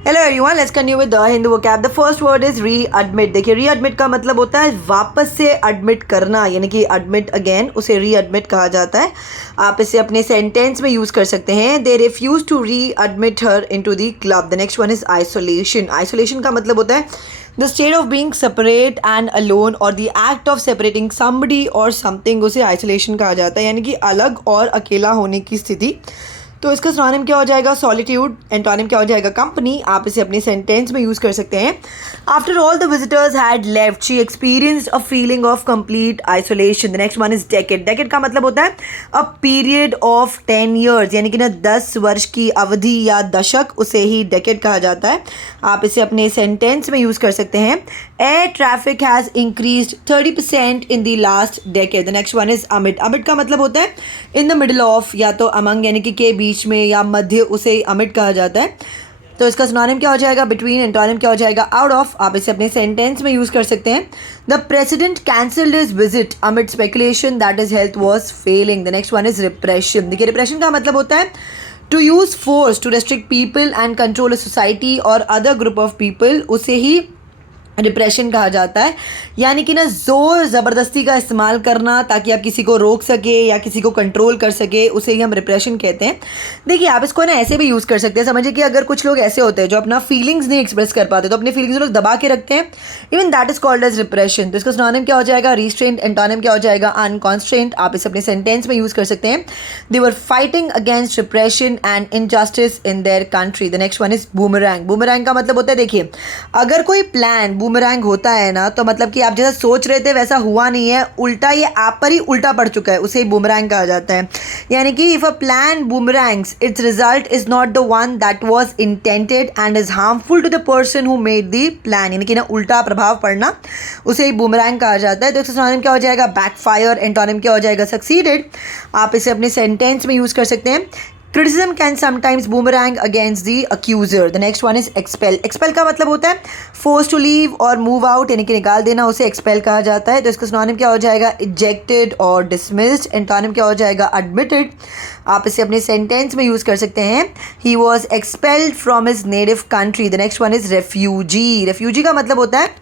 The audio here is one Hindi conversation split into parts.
Hello everyone, let's continue with the Hindu vocab. The first word is readmit. देखिए, रीएडमिट का मतलब होता है वापस से एडमिट करना, यानी कि एडमिट अगेन, उसे रीएडमिट कहा जाता है। आप इसे अपने सेंटेंस में यूज कर सकते हैं। They refuse to readmit her into the club. The next one is isolation. Isolation का मतलब होता है the state of being separate and alone और the act of separating somebody और समथिंग, उसे आइसोलेशन कहा जाता है, यानी कि अलग और अकेला होने की स्थिति। तो इसका सिनोनिम क्या हो जाएगा? सॉलिट्यूड। एंटोनिम क्या हो जाएगा? कंपनी। आप इसे अपने सेंटेंस में यूज कर सकते हैं। After all the visitors had left she experienced a feeling of complete isolation. The next one is decade. Decade का मतलब होता है अ पीरियड ऑफ 10 ईयर्स, यानी कि ना 10 वर्ष की अवधि या दशक, उसे ही डेकेड कहा जाता है। आप इसे अपने सेंटेंस में यूज कर सकते हैं। Air traffic has increased 30% in the last decade. The next one is amid. Amid का मतलब होता है इन द मिडल ऑफ, या तो अमंग यानी कि के बीच में, या मध्य, उसे अमिड कहा जाता है। तो इसका सिनोनिम क्या हो जाएगा? बिटवीन। एंटोनिम क्या हो जाएगा? Out of. आप इसे अपने सेंटेंस में यूज कर सकते हैं। The president cancelled his visit amid speculation that his health was failing. The next one is repression. देखिए, रिप्रेशन का मतलब होता है to use force to restrict people and control a society और अदर ग्रुप ऑफ पीपल, उसे ही रिप्रेशन कहा जाता है। यानी कि ना जोर ज़बरदस्ती का इस्तेमाल करना ताकि आप किसी को रोक सके या किसी को कंट्रोल कर सके, उसे ही हम रिप्रेशन कहते हैं। देखिए, आप इसको ना ऐसे भी यूज़ कर सकते हैं। समझिए कि अगर कुछ लोग ऐसे होते हैं जो अपना फीलिंग्स नहीं एक्सप्रेस कर पाते, तो अपनी फीलिंग्स लोग दबा के रखते हैं, even that is called as repression. तो इसका सिनोनिम क्या हो जाएगा? रिस्ट्रेंट। एंटोनिम क्या हो जाएगा? अनकॉन्स्ट्रेंट। आप इसे अपने सेंटेंस में यूज़ कर सकते हैं। They were fighting against repression and injustice in their country. The next one is boomerang. Boomerang का मतलब होता है, देखिए, अगर कोई प्लान बूमरैंग होता है ना, तो मतलब कि आप जैसा सोच रहे थे वैसा हुआ नहीं है, उल्टा ये आप पर ही उल्टा पड़ चुका है, उसे बूमरैंग कहा जाता है। यानी कि if a plan boomerangs its result is not the one that was intended and is harmful to the person who made the plan, यानी कि ना उल्टा प्रभाव पड़ना, उसे ही बूमरैंग कहा जाता है। तो इसका सिनोनिम क्या हो जाएगा? बैकफायर। एंटोनिम क्या हो जाएगा? सक्सीडेड। आप इसे अपने सेंटेंस में यूज कर सकते हैं। Criticism can sometimes boomerang against the accuser. The next one is expel. Expel का मतलब होता है forced to leave और move out, यानी कि निकाल देना, उसे expel कहा जाता है। तो इसका सिनोनिम क्या हो जाएगा? ejected और dismissed। एंटोनिम क्या हो जाएगा? admitted। आप इसे अपने सेंटेंस में यूज कर सकते हैं। He was expelled from his native country. The next one is refugee. Refugee का मतलब होता है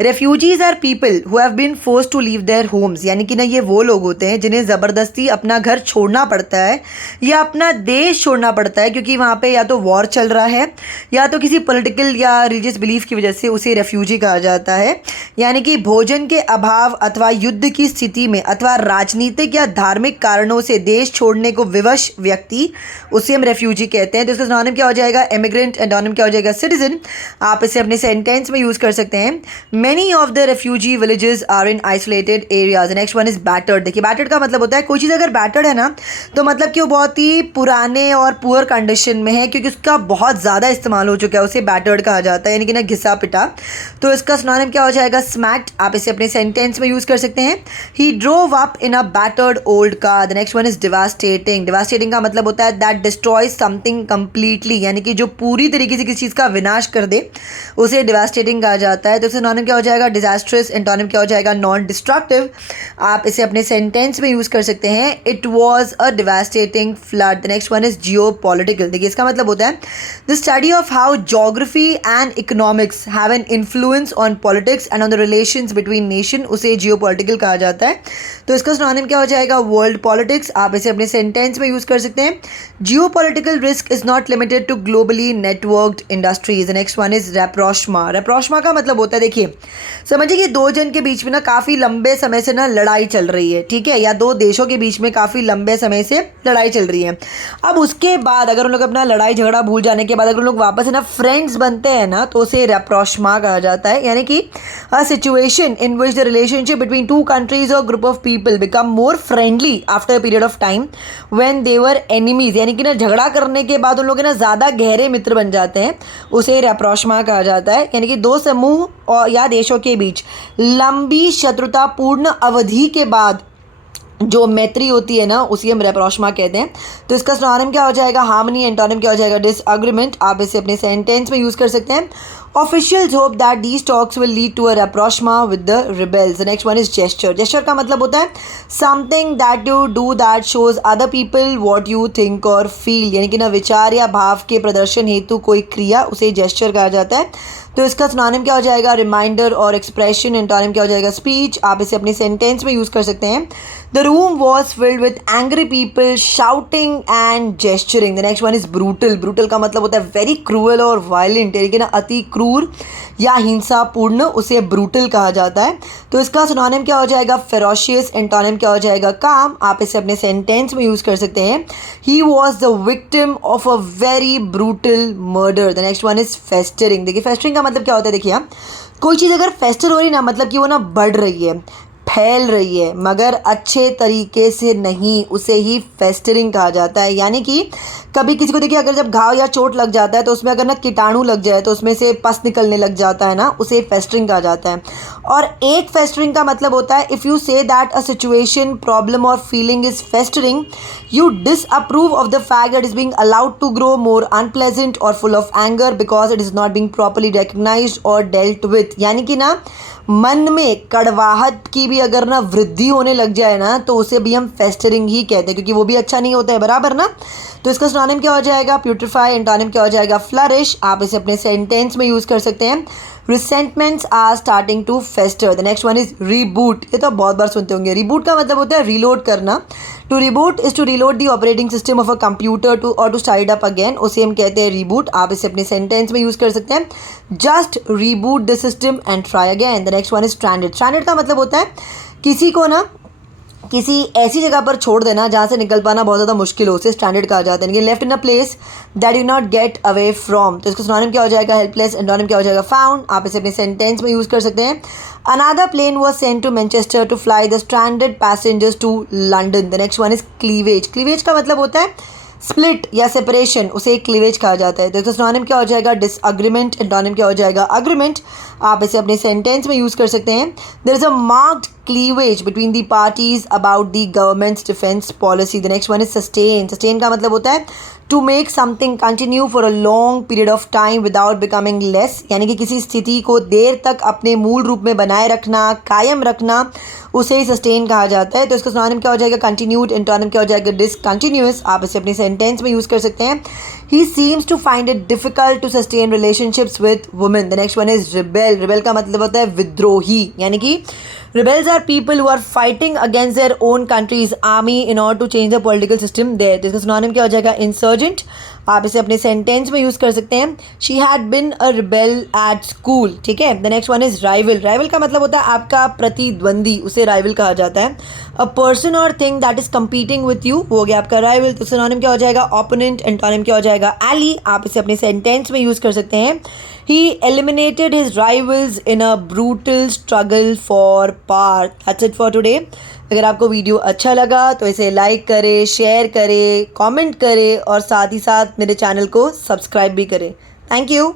refugees are people who have been forced to leave their homes, यानी कि ना ये वो लोग होते हैं जिन्हें ज़बरदस्ती अपना घर छोड़ना पड़ता है या अपना देश छोड़ना पड़ता है, क्योंकि वहाँ पे या तो वॉर चल रहा है या तो किसी पॉलिटिकल या रिलीजियस बिलीफ की वजह से, उसे रेफ्यूजी कहा जाता है। यानी कि भोजन के अभाव अथवा युद्ध की स्थिति में अथवा राजनीतिक या धार्मिक कारणों से देश छोड़ने को विवश व्यक्ति, उसे हम रेफ्यूजी कहते हैं। तो इसका सिनोनिम क्या हो जाएगा? इमिग्रेंट। एंटोनिम क्या हो जाएगा? सिटीजन। आप इसे अपने सेंटेंस में यूज कर सकते हैं। Many of the refugee villages are in isolated areas. The next one is battered. देखिए, battered का मतलब होता है कोई चीज़ अगर battered है ना, तो मतलब कि वो बहुत ही पुराने और पुअर कंडीशन में है, क्योंकि उसका बहुत ज़्यादा इस्तेमाल हो चुका है, उसे battered कहा जाता है, यानी कि ना घिसा पिटा। तो इसका सिनोनिम क्या हो जाएगा? smacked। आप इसे अपने सेंटेंस में यूज़ कर सकते हैं। He drove up in a battered old car. The next one is devastating. Devastating का मतलब होता है that destroys something completely, यानी कि जो पूरी तरीके से किसी चीज़ का विनाश कर दे, उसे devastating कहा जाता है। तो सिनोनिम क्या हो जाएगा? डिजास्ट्रस। एंटोनिम क्या हो जाएगा? Non destructive. आप इसे अपने सेंटेंस में यूज कर सकते हैं। It was a devastating flood. The next one is Jio political. देखिए, इसका मतलब होता है the study of how geography and economics have an influence on politics and on the relations between nation, उसे जियो पॉलिटिकल कहा जाता है। तो इसका सिनोनिम क्या हो जाएगा? World politics. आप इसे अपने सेंटेंस में यूज कर सकते हैं। Geopolitical risk is not limited to globally networked industries. The next one is rapprochement. Rapprochement का मतलब होता है, देखिए, समझिए कि दो जन के बीच में ना काफ़ी लंबे समय से ना लड़ाई चल रही है, ठीक है, या दो देशों के बीच में काफ़ी लंबे समय से लड़ाई चल रही है। अब उसके बाद अगर उन लोग अपना लड़ाई झगड़ा भूल जाने के बाद अगर उन लोग वापस है ना फ्रेंड्स बनते हैं ना, तो उसे रेप्रोशमा कहा जाता है। यानी कि a situation in which the relationship between two countries और group of people become more friendly after a period of time when they were enemies, यानी कि ना झगड़ा करने के बाद उन लोग ना ज़्यादा गहरे मित्र बन जाते हैं, उसे रेप्रोशमा कहा जाता है। यानी कि दो समूह और या देशों के बीच लंबी शत्रुतापूर्ण अवधि के बाद जो मैत्री होती है ना उसी हम रेप्रोशमा कहते हैं। तो इसका सिनोनिम क्या हो जाएगा? हार्मनी। एंटोनिम क्या हो जाएगा? डिसएग्रीमेंट। आप इसे अपने सेंटेंस में यूज़ कर सकते हैं। Officials hope that these talks will lead to a rapprochement with the rebels. The next one is gesture. Gesture का मतलब होता है something that you do that shows other people what you think और फील, यानी कि ना विचार या भाव के प्रदर्शन हेतु कोई क्रिया, उसे जेस्चर कहा जाता है। तो इसका सिनोनिम क्या हो जाएगा? रिमाइंडर और एक्सप्रेशन। एंटोनिम क्या हो जाएगा? स्पीच। आप इसे अपने सेंटेंस में यूज़ कर सकते हैं। The room was filled with angry people shouting and gesturing. The next one is brutal. Brutal का मतलब होता है वेरी क्रूअल और वायलेंट, यानी कि ना अति क्रूर या हिंसापूर्ण, उसे ब्रूटल कहा जाता है। तो इसका सिनोनिम क्या हो जाएगा? फेरोशियस। एंटोनिम क्या हो जाएगा? काम। आप इसे अपने सेंटेंस में यूज़ कर सकते हैं। He was the victim of a very brutal murder. The next one is festering. देखिए फेस्टरिंग का मतलब क्या होता है? देखिए कोई चीज़ अगर फेस्टर हो रही ना, मतलब कि वो ना बढ़ रही है, फैल रही है, मगर अच्छे तरीके से नहीं, उसे ही फेस्टरिंग कहा जाता है। यानी कि कभी किसी को देखिए अगर जब घाव या चोट लग जाता है तो उसमें अगर ना कीटाणु लग जाए तो उसमें से पस निकलने लग जाता है ना, उसे फेस्टरिंग कहा जाता है। और एक फेस्टरिंग का मतलब होता है if you say that a situation, problem और feeling is festering, you disapprove of the fact that it is being allowed to grow more unpleasant or full of anger because it is not being properly recognized or dealt with। यानी कि ना मन में कड़वाहट की भी अगर ना वृद्धि होने लग जाए ना तो उसे भी हम फेस्टरिंग ही कहते हैं, क्योंकि वो भी अच्छा नहीं होता है, बराबर ना। तो इसका सिनोनिम क्या हो जाएगा? प्यूट्रीफाई। एंटोनिम क्या हो जाएगा? फ्लरिश। आप इसे अपने सेंटेंस में यूज़ कर सकते हैं। Resentments are starting to fester. The next one is reboot. ये तो बहुत बार सुनते होंगे। रीबूट का मतलब होता है रीलोड करना। To reboot is to reload the operating system of a computer to और to start it up again, उसे हम कहते हैं रीबूट। आप इसे अपने सेंटेंस में यूज़ कर सकते हैं। Just reboot the system and try again. The next one is stranded. Stranded का मतलब होता है किसी को ना किसी ऐसी जगह पर छोड़ देना जहाँ से निकल पाना बहुत ज़्यादा मुश्किल हो, उसे स्टैंडर्ड कहा जाता है। यानी left in a place that you not get away from. तो इसका सिनोनिम क्या हो जाएगा? हेल्पलेस। एंटोनिम क्या हो जाएगा? फाउंड। आप इसे अपने सेंटेंस में यूज़ कर सकते हैं। Another plane was sent to Manchester to fly the stranded passengers to London. The next one is cleavage. Cleavage का मतलब होता है स्प्लिट या सेपरेशन, उसे क्लीवेज कहा जाता है। तो इसका सिनोनिम क्या हो जाएगा? डिसएग्रीमेंट। एंटोनिम क्या हो जाएगा? अग्रीमेंट। आप इसे अपने सेंटेंस में यूज़ कर सकते हैं। There is a marked cleavage between the parties about the government's defense policy। The next one is sustain। sustain का मतलब होता है to make something continue for a long period of time without becoming less, यानी कि किसी स्थिति को देर तक अपने मूल रूप में बनाए रखना, कायम रखना, उसे ही सस्टेन कहा जाता है। तो इसका सिनोनिम क्या हो जाएगा? कंटिन्यूड। एंटोनिम क्या हो जाएगा? डिसकंटिन्यूअस। आप इसे अपने सेंटेंस में यूज़ कर सकते हैं। He seems to find it difficult to sustain relationships with women. The next one is rebel. Rebel का मतलब होता है विद्रोही, यानी कि rebels are people who are fighting against their own country's army in order to change the political system there। तो इसका सिनोनिम क्या हो जाएगा? इंसर्जेंट। आप इसे अपने सेंटेंस में यूज़ कर सकते हैं। She had been a rebel at school. ठीक है। The next one is rival. Rival का मतलब होता है आपका प्रतिद्वंदी, उसे राइवल कहा जाता है। अ पर्सन और thing that is competing with you, वो हो गया आपका राइवल। तो सिनोनिम क्या हो जाएगा? ओपोनेंट। एंटोनिम क्या हो जाएगा? एली। आप इसे अपने सेंटेंस में यूज़ कर सकते हैं। He eliminated his rivals in a brutal struggle for power. That's it for today. अगर आपको वीडियो अच्छा लगा तो इसे लाइक करें, शेयर करें, कमेंट करें और साथ ही साथ मेरे चैनल को सब्सक्राइब भी करें। Thank you.